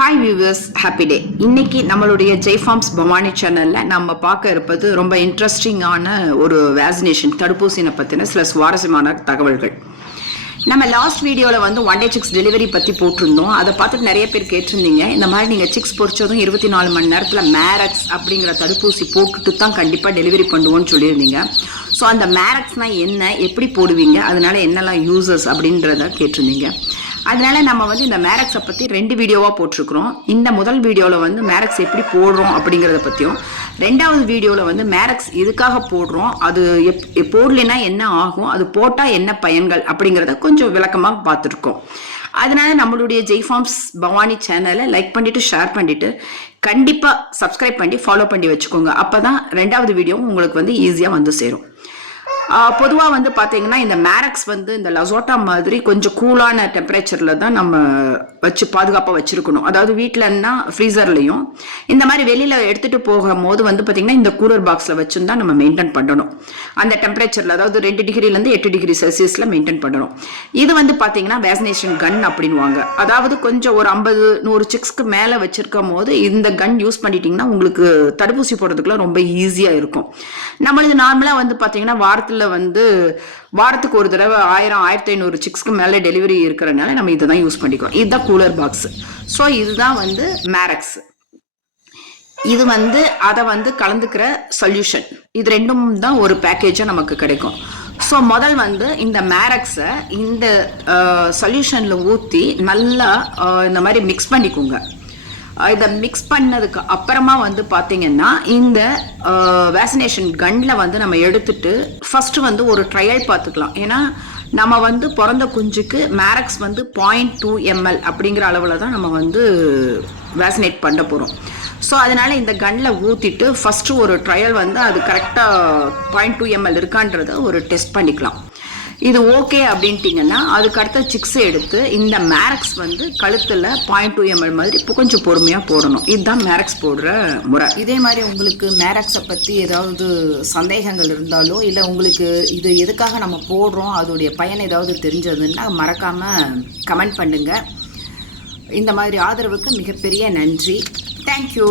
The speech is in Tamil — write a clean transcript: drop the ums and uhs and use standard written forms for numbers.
Hi viewers, happy day. இன்னைக்கு நம்மளுடைய ஜெய்ஃபார்ம்ஸ் பவானி சேனலில் நம்ம பார்க்க இருப்பது ரொம்ப இன்ட்ரெஸ்டிங்கான ஒரு வேக்சினேஷன் தடுப்பூசினை பற்றின சில சுவாரஸ்யமான தகவல்கள். நம்ம லாஸ்ட் வீடியோவில் வந்து 1 day சிக்ஸ் டெலிவரி பற்றி போட்டிருந்தோம். அதை பார்த்துட்டு நிறைய பேர் கேட்டிருந்தீங்க, இந்த மாதிரி நீங்கள் சிக்ஸ் பொறிச்சதும் 24 மணி நேரத்தில் மேரக்ஸ் அப்படிங்கிற தடுப்பூசி போட்டுட்டு தான் கண்டிப்பாக டெலிவரி பண்ணுவோன்னு சொல்லியிருந்தீங்க. ஸோ அந்த மேரக்ஸ்னால் என்ன, எப்படி போடுவீங்க, அதனால என்னெல்லாம் யூசஸ் அப்படின்றத கேட்டிருந்தீங்க. அதனால நம்ம வந்து இந்த மேரக்ஸை பற்றி 2 வீடியோவாக போட்டிருக்கிறோம். இந்த முதல் வீடியோவில் வந்து மேரக்ஸ் எப்படி போடுறோம் அப்படிங்கிறத பற்றியும், 2வது வீடியோவில் வந்து மேரக்ஸ் எதுக்காக போடுறோம், அது போடலைன்னா என்ன ஆகும், அது போட்டால் என்ன பயன்கள் அப்படிங்கிறத கொஞ்சம் விளக்கமாக பார்த்துருக்கோம். அதனால நம்மளுடைய ஜெய்ஃபார்ம்ஸ் பவானி சேனலை லைக் பண்ணிட்டு ஷேர் பண்ணிட்டு கண்டிப்பாக சப்ஸ்கிரைப் பண்ணி ஃபாலோ பண்ணி வச்சுக்கோங்க. அப்போ தான் 2வது வீடியோவும் உங்களுக்கு வந்து ஈஸியாக வந்து சேரும். பொதுவாக வந்து பார்த்தீங்கன்னா இந்த மேரக்ஸ் வந்து இந்த லசோட்டா மாதிரி கொஞ்சம் கூலான டெம்பரேச்சரில் தான் நம்ம வச்சு பாதுகாப்பாக வச்சுருக்கணும். அதாவது வீட்டிலன்னா ஃப்ரீசர்லையும், இந்த மாதிரி வெளியில் எடுத்துகிட்டு போகும்போது வந்து பார்த்திங்கன்னா இந்த கூலர் பாக்ஸில் வச்சு தான் நம்ம மெயின்டைன் பண்ணணும். அந்த டெம்பரேச்சரில், அதாவது 2 டிகிரிலேருந்து 8 டிகிரி செல்சியஸில் மெயின்டைன் பண்ணணும். இது வந்து பார்த்தீங்கன்னா வேக்சினேஷன் கன் அப்படின்வாங்க. அதாவது கொஞ்சம் ஒரு 50-100 சிக்ஸ்க்கு மேலே வச்சுருக்கும் போது இந்த கன் யூஸ் பண்ணிட்டீங்கன்னா உங்களுக்கு தடுப்பூசி போடுறதுக்குலாம் ரொம்ப ஈஸியாக இருக்கும். நம்மளது நார்மலாக வந்து பார்த்தீங்கன்னா வாரத்துக்கு ஒரு தடவை 1000-1500 சிக்ஸ்க்கு மேலே டெலிவரி இருக்கிறனால நம்ம இதை தான் யூஸ் பண்ணிக்கிறோம். இதுதான் கூலர் பாக்ஸ். ஸோ இதுதான் வந்து மேரக்ஸ். இது வந்து அதை வந்து கலந்துக்கிற சொல்யூஷன். இது 2ம் தான் ஒரு பேக்கேஜாக நமக்கு கிடைக்கும். ஸோ முதல் வந்து இந்த மேரக்ஸை இந்த சொல்யூஷனில் ஊற்றி நல்லா இந்த மாதிரி மிக்ஸ் பண்ணிக்கோங்க. இதை மிக்ஸ் பண்ணதுக்கு அப்புறமா வந்து பார்த்தீங்கன்னா இந்த வேக்சினேஷன் கன்னில் வந்து நம்ம எடுத்துட்டு ஃபஸ்ட்டு வந்து ஒரு ட்ரையல் பார்த்துக்கலாம். ஏன்னா நம்ம வந்து பிறந்த குஞ்சுக்கு மேரக்ஸ் வந்து 0.2 ml அப்படிங்கிற அளவில் தான் நம்ம வந்து வேக்சினேட் பண்ண போகிறோம். ஸோ அதனால் இந்த கன்னில் ஊற்றிட்டு ஃபஸ்ட்டு ஒரு ட்ரையல் வந்து அது கரெக்டாக 0.2 ml இருக்கான்றதை ஒரு டெஸ்ட் பண்ணிக்கலாம். இது ஓகே அப்படின்ட்டிங்கன்னா அதுக்கு அடுத்த சிக்ஸை எடுத்து இந்த மேரக்ஸ் வந்து கழுத்தில் 0.2 ml மாதிரி இப்போ கொஞ்சம் பொறுமையாக போடணும். இதுதான் மேரக்ஸ் போடுற முறை. இதே மாதிரி உங்களுக்கு மேரக்ஸை பற்றி ஏதாவது சந்தேகங்கள் இருந்தாலோ, இல்லை உங்களுக்கு இது எதுக்காக நம்ம போடுறோம் அதோடைய பயன் ஏதாவது தெரிஞ்சதுன்னா மறக்காமல் கமெண்ட் பண்ணுங்கள். இந்த மாதிரி ஆதரவுக்கு மிகப்பெரிய நன்றி. தேங்க்யூ.